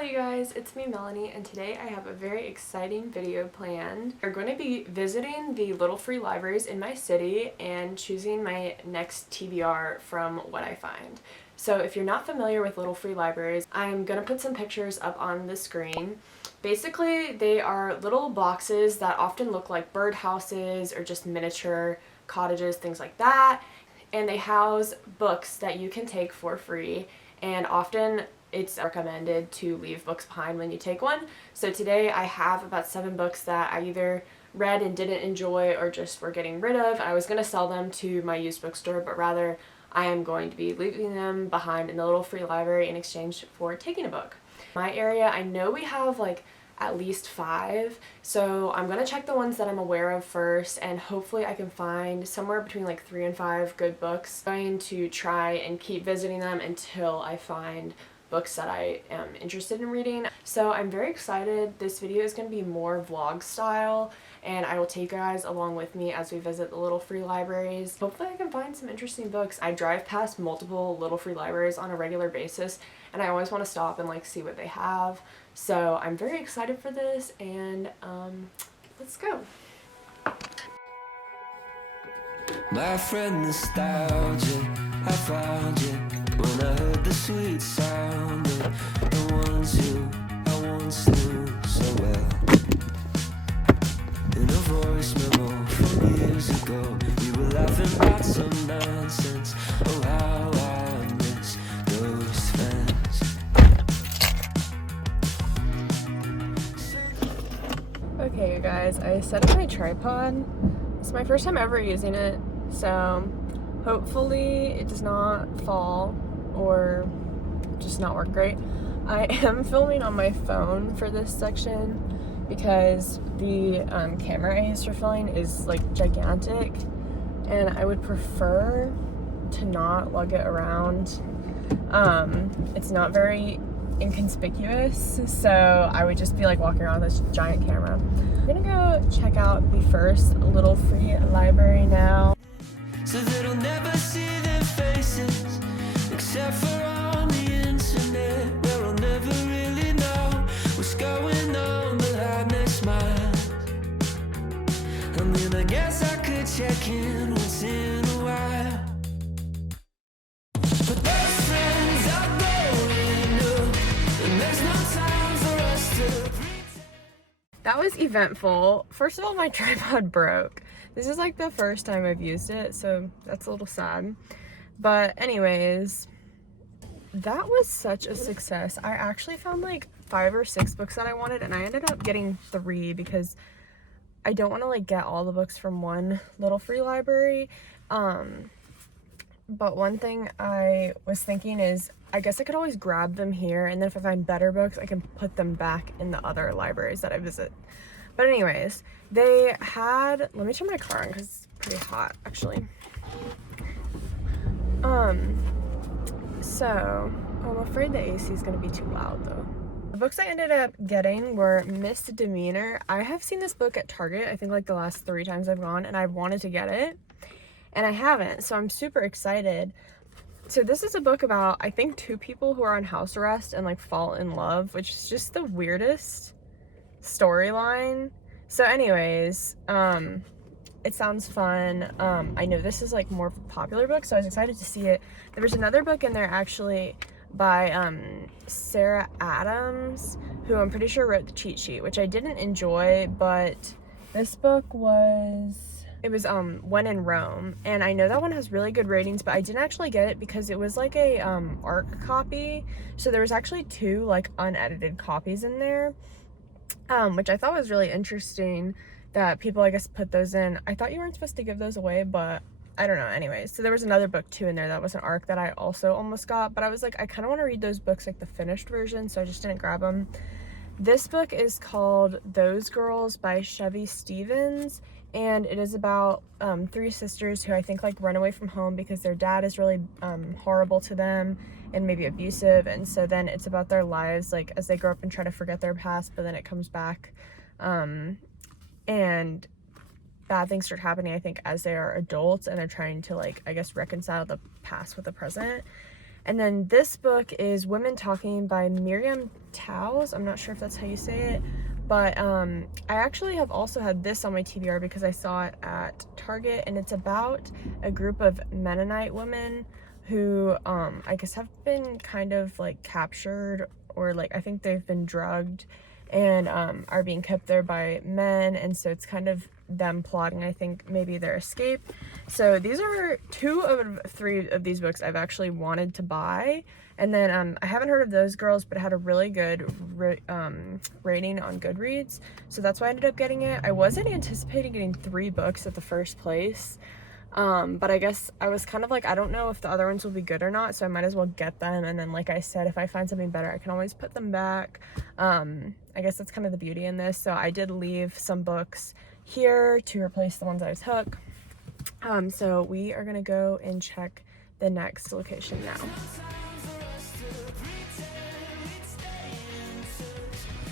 Hello you guys, it's me Melanie, and today I have a very exciting video planned. We're going to be visiting the Little Free Libraries in my city and choosing my next TBR from what I find. So if you're not familiar with Little Free Libraries, I'm going to put some pictures up on the screen. Basically, they are little boxes that often look like birdhouses or just miniature cottages, things like that, and they house books that you can take for free, and often it's recommended to leave books behind when you take one. So today I have about 7 books that I either read and didn't enjoy or just were getting rid of. I was going to sell them to my used bookstore, but rather I am going to be leaving them behind in the Little Free Library in exchange for taking a book. My area, I know we have like at least 5, so I'm gonna check the ones that I'm aware of first, and hopefully I can find somewhere between like 3 and 5 good books. I'm going to try and keep visiting them until I find books that I am interested in reading. So I'm very excited. This video is going to be more vlog style, and I will take you guys along with me as we visit the Little Free Libraries. Hopefully I can find some interesting books. I drive past multiple Little Free Libraries on a regular basis, and I always want to stop and like see what they have. So I'm very excited for this, and let's go. My friend nostalgia, I found you when I heard the sweet sound of the ones who I once knew so well. In a voice memo from years ago, we were laughing about some nonsense. Oh, how I miss those friends. Okay, you guys, I set up my tripod. It's my first time ever using it, so hopefully it does not fall or just not work great. I am filming on my phone for this section because the camera I use for filming is like gigantic, and I would prefer to not lug it around. It's not very inconspicuous, so I would just be like walking around with this giant camera. We're gonna go check out the first Little Free Library now. So that I'll never see their faces, except for on the internet, where I'll never really know what's going on behind their smile. I mean, I guess I could check in once in a while, but those friends are growing up, and there's no time for us to pretend. That was eventful. First of all, my tripod broke. This is like the first time I've used it, so that's a little sad. But anyways, that was such a success. I actually found like 5 or 6 books that I wanted, and I ended up getting 3 because I don't want to like get all the books from one Little Free Library. But one thing I was thinking is I guess I could always grab them here, and then if I find better books, I can put them back in the other libraries that I visit. But anyways, they had, let me turn my car on because it's pretty hot actually. So I'm afraid the AC is going to be too loud though. The books I ended up getting were Misdemeanor. I have seen this book at Target, I think like the last 3 times I've gone, and I've wanted to get it, and I haven't, so I'm super excited. So this is a book about, I think, 2 people who are on house arrest and like fall in love, which is just the weirdest storyline. So anyways, it sounds fun. I know this is like more of a popular book, so I was excited to see it. There was another book in there actually by Sarah Adams, who I'm pretty sure wrote The Cheat Sheet, which I didn't enjoy, but this book was, it was When in Rome, and I know that one has really good ratings, but I didn't actually get it because it was like a ARC copy, so there was actually 2 like unedited copies in there, which I thought was really interesting that people, I guess, put those in. I thought you weren't supposed to give those away, but I don't know. Anyways, so there was another book too in there that was an ARC that I also almost got, but I was like, I kind of want to read those books like the finished version, so I just didn't grab them. This book is called Those Girls by Chevy Stevens, and it is about 3 sisters who I think like run away from home because their dad is really horrible to them and maybe abusive, and so then it's about their lives like as they grow up and try to forget their past, but then it comes back, and bad things start happening, I think, as they are adults and they're trying to like, I guess, reconcile the past with the present. And then this book is Women Talking by Miriam Towles. I'm not sure if that's how you say it, but I actually have also had this on my TBR because I saw it at Target, and it's about a group of Mennonite women who I guess have been kind of like captured, or like I think they've been drugged and are being kept there by men, and so it's kind of them plotting, I think, maybe their escape. So these are 2 of 3 of these books I've actually wanted to buy. And then I haven't heard of those girls, but it had a really good rating on Goodreads, so that's why I ended up getting it. I wasn't anticipating getting 3 books at the first place, but I guess I was kind of like, I don't know if the other ones will be good or not, so I might as well get them. And then, like I said, if I find something better, I can always put them back. I guess that's kind of the beauty in this. So I did leave some books here to replace the ones I took. So we are gonna go and check the next location now.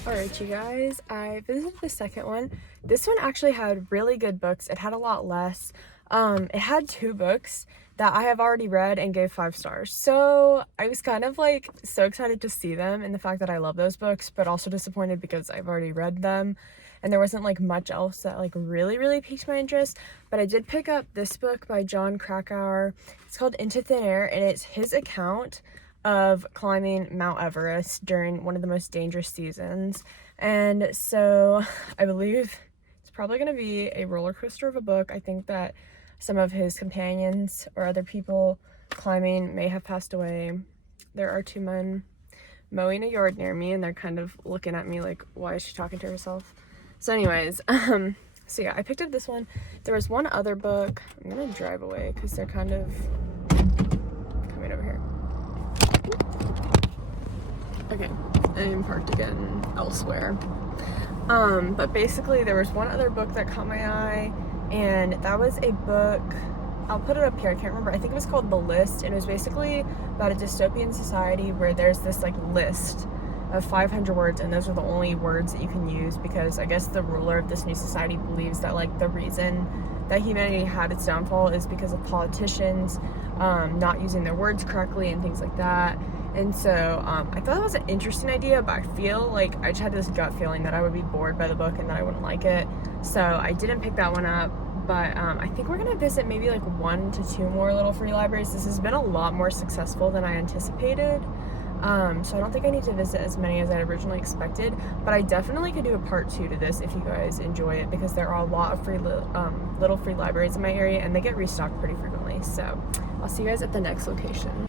Alright, you guys, I visited the second one. This one actually had really good books. It had a lot less. It had 2 books that I have already read and gave 5 stars. So I was kind of like so excited to see them, and the fact that I love those books, but also disappointed because I've already read them and there wasn't like much else that like really piqued my interest. But I did pick up this book by Jon Krakauer. It's called Into Thin Air, and it's his account of climbing Mount Everest during one of the most dangerous seasons. And so I believe it's probably going to be a roller coaster of a book. I think that some of his companions or other people climbing may have passed away. There are 2 men mowing a yard near me, and they're kind of looking at me like, why is she talking to herself? So anyways, so yeah, I picked up this one. There was one other book. I'm gonna drive away because they're kind of coming over here. Okay, I'm parked again elsewhere. But basically there was one other book that caught my eye, and that was a book, I'll put it up here, I can't remember. I think it was called The List, and it was basically about a dystopian society where there's this like list of 500 words, and those are the only words that you can use, because I guess the ruler of this new society believes that like the reason that humanity had its downfall is because of politicians not using their words correctly and things like that. And so I thought that was an interesting idea, but I feel like I just had this gut feeling that I would be bored by the book and that I wouldn't like it, so I didn't pick that one up. But I think we're gonna visit maybe like 1 to 2 more little free libraries. This has been a lot more successful than I anticipated. So I don't think I need to visit as many as I originally expected, but I definitely could do a part 2 to this if you guys enjoy it, because there are a lot of free little free libraries in my area, and they get restocked pretty frequently. So I'll see you guys at the next location.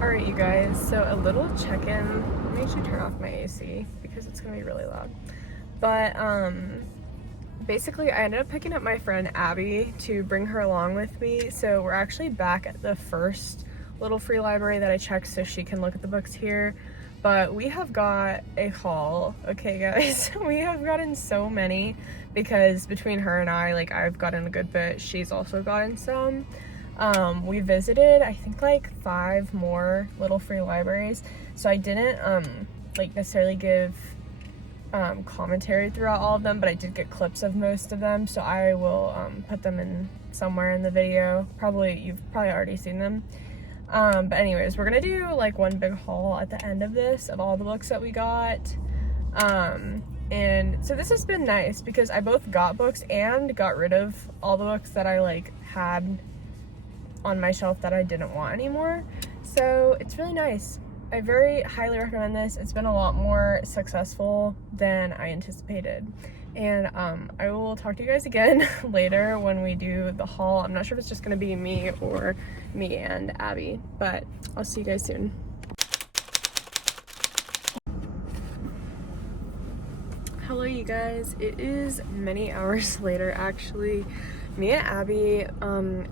Alright, you guys, so a little check-in. Let me actually turn off my AC because it's gonna be really loud. But basically I ended up picking up my friend Abby to bring her along with me. So we're actually back at the first little free library that I checked so she can look at the books here. But we have got a haul, okay guys? We have gotten so many, because between her and I, like, I've gotten a good bit, she's also gotten some. We visited, I think, like 5 more little free libraries, so I didn't like necessarily give commentary throughout all of them, but I did get clips of most of them, so I will put them in somewhere in the video. You've probably already seen them. But anyways, we're gonna do like one big haul at the end of this of all the books that we got. And so this has been nice because I both got books and got rid of all the books that I like had on my shelf that I didn't want anymore. So it's really nice. I very highly recommend this. It's been a lot more successful than I anticipated. And I will talk to you guys again later when we do the haul. I'm not sure if it's just gonna be me or me and Abby, but I'll see you guys soon. Hello you guys, it is many hours later actually. Me and Abby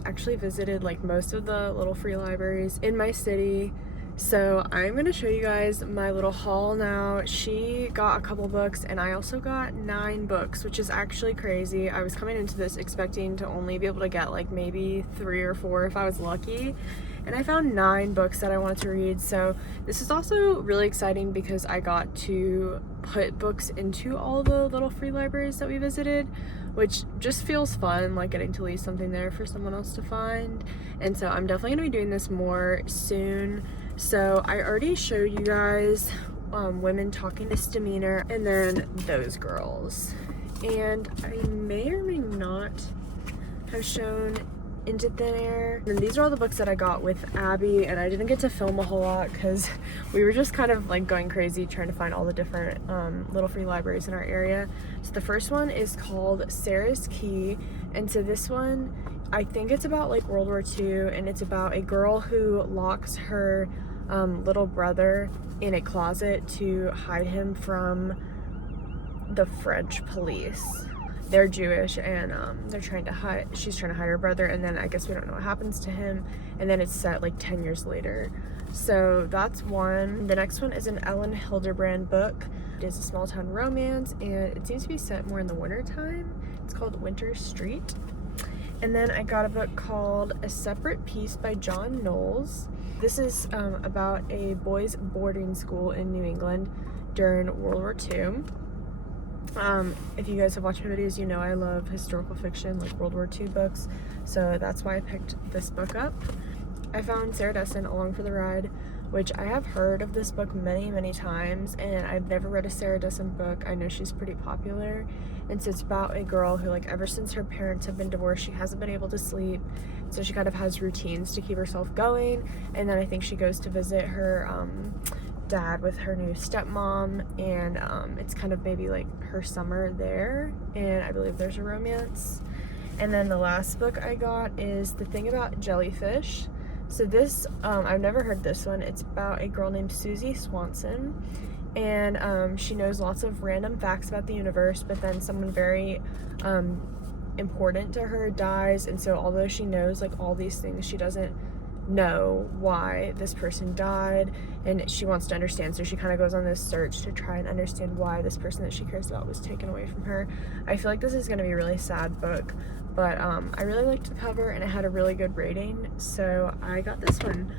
actually visited like most of the little free libraries in my city. So I'm gonna show you guys my little haul now. She got a couple books and I also got 9 books, which is actually crazy. I was coming into this expecting to only be able to get like maybe 3 or 4 if I was lucky. And I found 9 books that I wanted to read. So this is also really exciting because I got to put books into all the little free libraries that we visited, which just feels fun, like getting to leave something there for someone else to find. And so I'm definitely gonna be doing this more soon. So I already showed you guys Women Talking Misdemeanor and then Those Girls. And I may or may not have shown Into Thin Air. And these are all the books that I got with Abby, and I didn't get to film a whole lot because we were just kind of like going crazy trying to find all the different little free libraries in our area. So the first one is called Sarah's Key, and so this one, I think it's about like World War II, and it's about a girl who locks her little brother in a closet to hide him from the French police. They're Jewish, and she's trying to hide her brother, and then I guess we don't know what happens to him, and then it's set like 10 years later. So that's one. The next one is an Ellen Hilderbrand book. It is a small town romance, and it seems to be set more in the winter time. It's called Winter Street. And then I got a book called A Separate Peace by John Knowles. This is about a boys' boarding school in New England during World War II. If you guys have watched my videos, you know I love historical fiction, like World War II books, so that's why I picked this book up. I found Sarah Dessen Along for the Ride, which I have heard of this book many, many times, and I've never read a Sarah Dessen book. I know she's pretty popular, and so it's about a girl who, like, ever since her parents have been divorced, she hasn't been able to sleep, so she kind of has routines to keep herself going, and then I think she goes to visit her dad with her new stepmom, and it's kind of maybe like her summer there, and I believe there's a romance. And then the last book I got is The Thing About Jellyfish. So this, I've never heard this one. It's about a girl named Susie Swanson, and she knows lots of random facts about the universe, but then someone very important to her dies, and so although she knows like all these things, she doesn't know why this person died, and she wants to understand, so she kind of goes on this search to try and understand why this person that she cares about was taken away from her. I feel like this is going to be a really sad book, but I really liked the cover and it had a really good rating, so I got this one.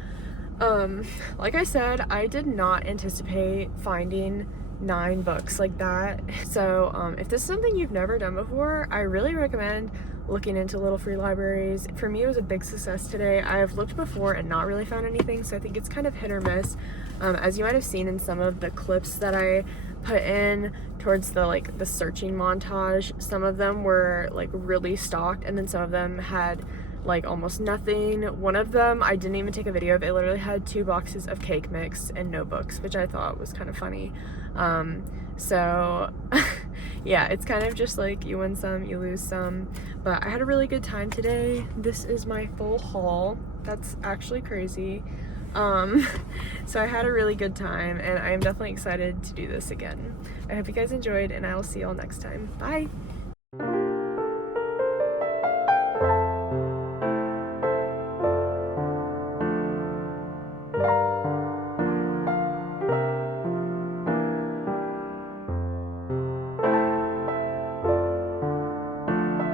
Like I said, I did not anticipate finding 9 books like that, so if this is something you've never done before, I really recommend looking into little free libraries. For me, it was a big success today. I have looked before and not really found anything, so I think it's kind of hit or miss. As you might have seen in some of the clips that I put in towards the searching montage, some of them were like really stocked, and then some of them had like almost nothing. One of them I didn't even take a video of. It literally had 2 boxes of cake mix and no books, which I thought was kind of funny. So yeah, it's kind of just like you win some, you lose some, but I had a really good time today. This is my full haul. That's actually crazy. So I had a really good time, and I am definitely excited to do this again. I hope you guys enjoyed, and I will see y'all next time. Bye!